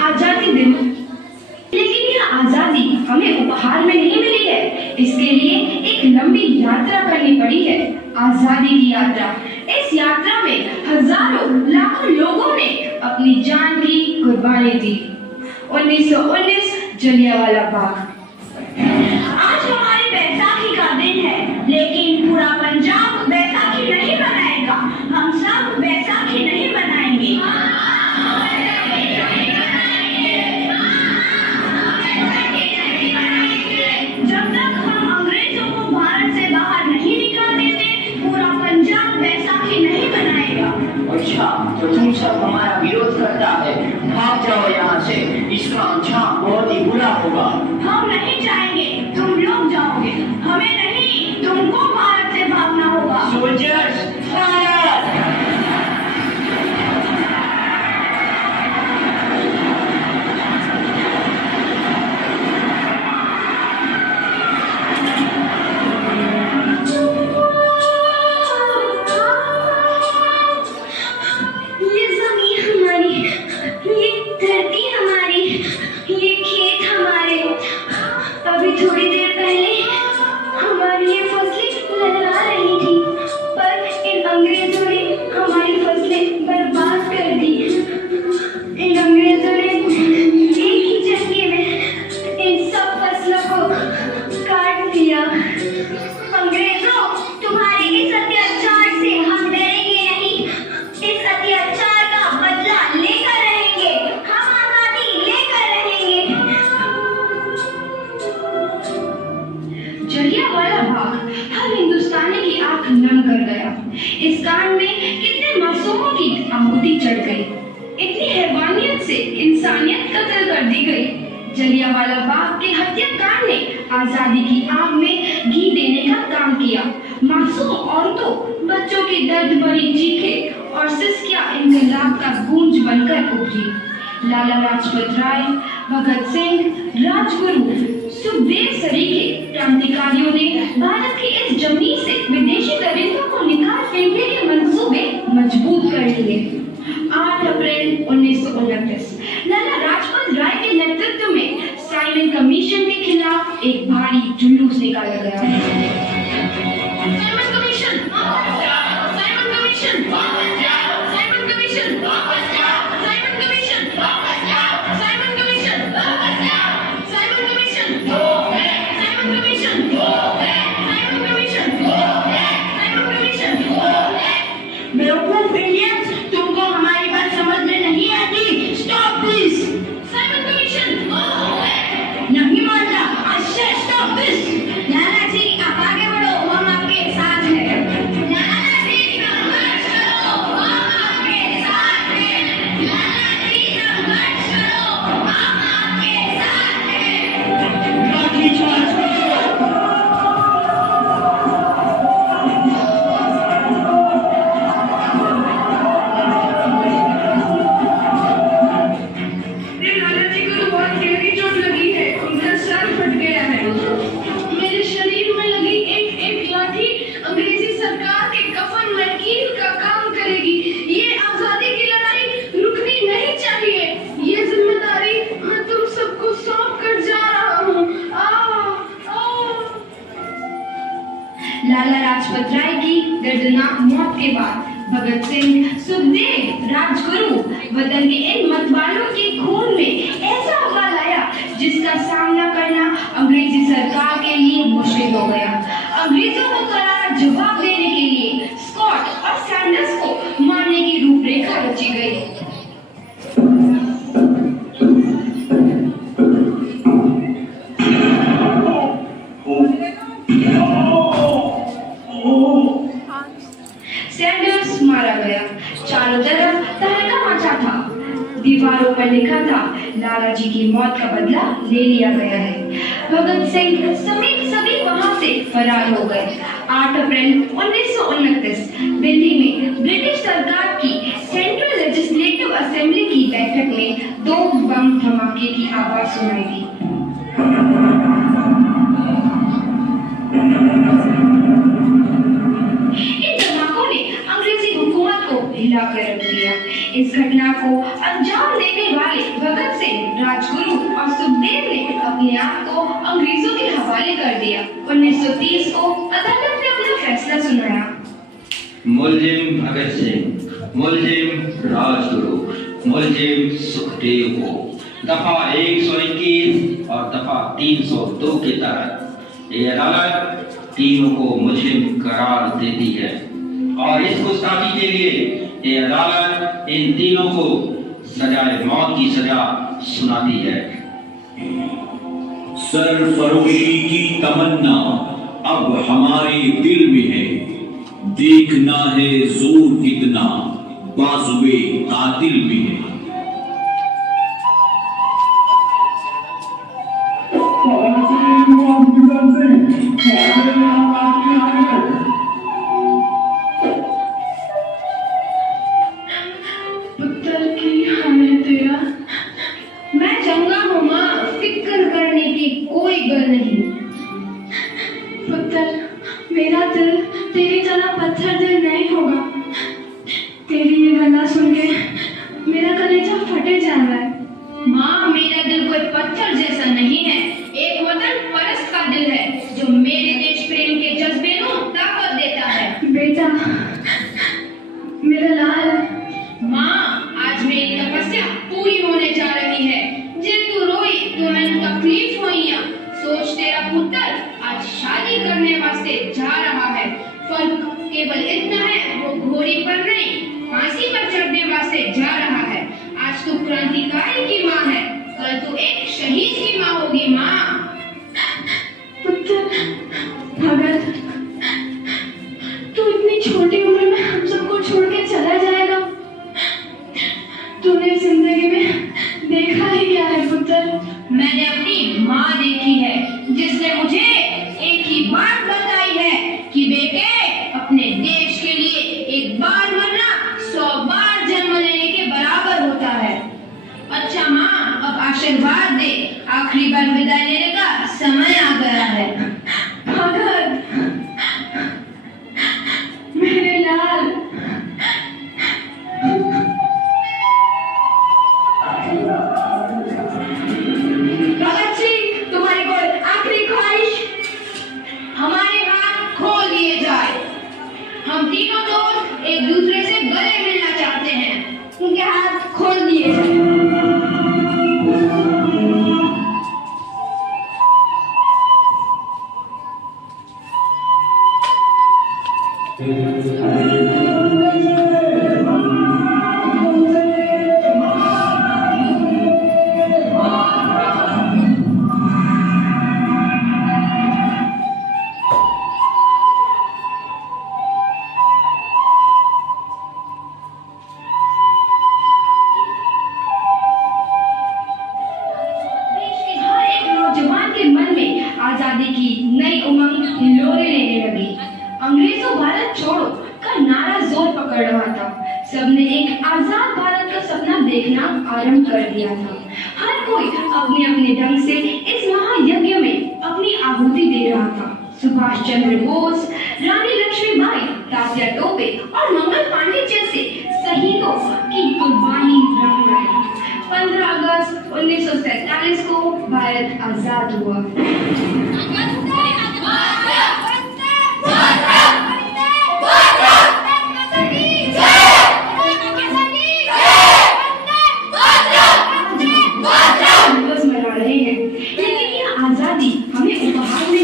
आजादी दिवस। लेकिन यह आजादी हमें उपहार में नहीं मिली है, इसके लिए एक लंबी यात्रा करनी पड़ी है, आजादी की यात्रा। इस यात्रा में हजारों लाखों लोगों ने अपनी जान की कुर्बानी दी। 1919 जलियांवाला बाग। आज हमारी बैसाखी का दिन है, लेकिन पूरा पंजाब बैसाखी नहीं मनाएगा। हम सब बैसाखी नहीं मनाएंगे। जब तक हम अंग्रेजों को भारत से बाहर नहीं निकाल देते, पूरा पंजाब बैसाखी नहीं मनाएगा। अच्छा, तो तुम सब हमारा विरोध करता है, भाग जाओ यहाँ से। इसका अंजाम बहुत ही बुरा होगा। हम नहीं जाएंगे, तुम लोग जाओगे। हमें नहीं, तुमको भारत से भागना होगा। Soldiers fire! थोड़ी देर पहले हमारी ये फसलें लहरा रही थी, पर इन अंग्रेजों ने हमारी फसलें बर्बाद कर दी। इन अंग्रेजों ने एक ही झटके में इन सब फसलों को काट दिया। अंग्रेजों, तुम्हारे इस अत्याचार से हम डरेंगे नहीं, इस अत्याचार का बदला लेकर रहेंगे। हम आजादी लेकर रहेंगे। जलियांवाला बाग हर हिंदुस्तानी की आंख नम कर गया। इस कांड में कितने मासूमों की आहुति चढ़ गई, इतनी हैवानियत से इंसानियत कत्ल कर दी गई। जलियांवाला बाग के हत्याकांड ने आजादी की आग में घी देने का काम किया। मासूम औरतों, बच्चों की दर्द भरी चीखें और सिसकियां इनकलाब का गूंज बनकर उभरी। लाला लाजपत राय, भगत सिंह, राजगुरु, सुखदेव सरीखे क्रांतिकारियों ने भारत की इस जमीन से विदेशी दरिंदों को निकाल फेंकने के मंसूबे मजबूत कर लिए। 8 अप्रैल 1929 लाला लाजपत राय के नेतृत्व में साइमन कमीशन के खिलाफ एक भारी जुलूस निकाला गया। Simon commission, Simon commission, Simon commission, Simon commission, Simon commission, Simon commission, Simon commission, Simon commission, Simon commission. बेवकूफ इंडियंस, तुमको हमारी बात समझ में नहीं आती। Stop this! साइमन कमीशन नहीं मानता। अच्छा, स्टॉप दिस! लाला जी, आप आगे बढ़ो, हम आपके साथ हैं। लाला जी, संघर्ष करो, हम आपके साथ हैं। लाला जी, संघर्ष करो, हम आपके साथ हैं। लाठी चार्ज करो! लाला जी को बहुत गहरी चोट लगी है, उनका सर फट गया है। मेरे शरीर में लगी एक एक लाठी अंग्रेजी सरकार के कफन लकीर का काम करेगी। ये आजादी की लड़ाई रुकनी नहीं चाहिए। ये जिम्मेदारी मैं तुम सबको सौंप कर जा रहा हूँ। लाला लाजपत राय की दर्दनाक मौत के बाद भगत सिंह, सुखदेव, राजगुरु वतन के इन मतवालों के खून में ऐसा उबाल आया जिसका सामना करना अंग्रेजी सरकार के लिए मुश्किल हो गया। अंग्रेजों को करारा जवाब देने के लिए स्कॉट और सैंडर्स को मारने की रूपरेखा रची गई। सैंडर्स मारा गया। चारों तरफ तहलका मचा था। दीवारों पर लिखा था, लाला जी की मौत का बदला ले लिया गया है। भगत सिंह समेत सभी वहां से फरार हो गए। 8 अप्रैल 1929 दिल्ली में ब्रिटिश सरकार की सेंट्रल लेजिस्लेटिव असेंबली की बैठक में 2 बम धमाके की आवाज सुनाई दी। इन धमाकों ने अंग्रेजी हुकूमत को हिला कर रख दिया। इस घटना को अंजाम देने वाले भगत सिंह जारी कर दिया। 1930 को अदालत ने अपना फैसला सुनाया। मुलजिम भगत सिंह, मुलजिम राजगुरु, मुलजिम सुखदेव को दफा 121 और दफा 302 के तहत ये अदालत तीनों को मुलजिम करार देती है और इस गुस्ताखी के लिए ये अदालत इन तीनों को सजाए मौत की सजा सुनाती है। सरफरोशी की तमन्ना अब हमारे दिल में है, देखना है जोर कितना बाजुए कातिल में है। पुत्र की हाय तेरा, मैं चंगा हूँ माँ, फिक्र करने की कोई गल नहीं। पुत्र, मेरा दिल तेरी तरह पत्थर दिल नहीं होगा। तेरी ये गला सुन के मेरा कलेजा फटे जा रहा है। माँ, मेरा दिल कोई पत्थर जैसा नहीं है, एक वतन परस्त का दिल है जो मेरे देश प्रेम के जज्बे को ताकत देता है। बेटा, मेरा लाल। माँ, आज मेरी तपस्या पूरी होने जा रही है। जे तू रोई तो मैंने तकलीफ हुई या सोच, तेरा पुत्र आज शादी करने वास्ते जा रहा है। फर्क केवल इतना है, वो घोड़ी पर नहीं फांसी पर चढ़ने वास्ते जा रहा है। आज तू क्रांतिकारी की माँ है, कल तू एक शहीद की माँ होगी। माँ। पुत्र भगत, तू इतनी छोटी उम्र में हम सबको छोड़ के चला जाएगा। तूने जिंदगी में देखा ही क्या है पुत्र? मैंने अपनी माँ देखी है, जिसने मुझे एक ही बात बताई है कि बेटे, अपने देश के लिए एक बार मरना 100 बार जन्म लेने के बराबर होता है। अच्छा माँ, अब आशीर्वाद दे, आखिरी बार विदाई लेने का समय आ गया है। भगत, मेरे लाल। भगत सिंह, तुम्हारी कोई आखिरी ख्वाहिश? हमारे हाथ खोल दिए जाए। हम तीनों दोस्त एक दूसरे से गले मिलना चाहते हैं, उनके हाथ खोल दिए जाए। आजादी की नई उमंग हिलोरे लेने लगी। अंग्रेजों भारत छोड़ो का नारा जोर पकड़ रहा था। सबने एक आजाद भारत का सपना देखना आरंभ कर दिया था। हर कोई अपने अपने ढंग से इस महायज्ञ में अपनी आहुति दे रहा था। सुभाष चंद्र बोस, रानी लक्ष्मीबाई, तात्या टोपे और मंगल पांडे जैसे शहीदों की कुर्बानी रंग लाई। 15 अगस्त 1947 को भारत आजाद हुआ। आजादी हमें उपहार में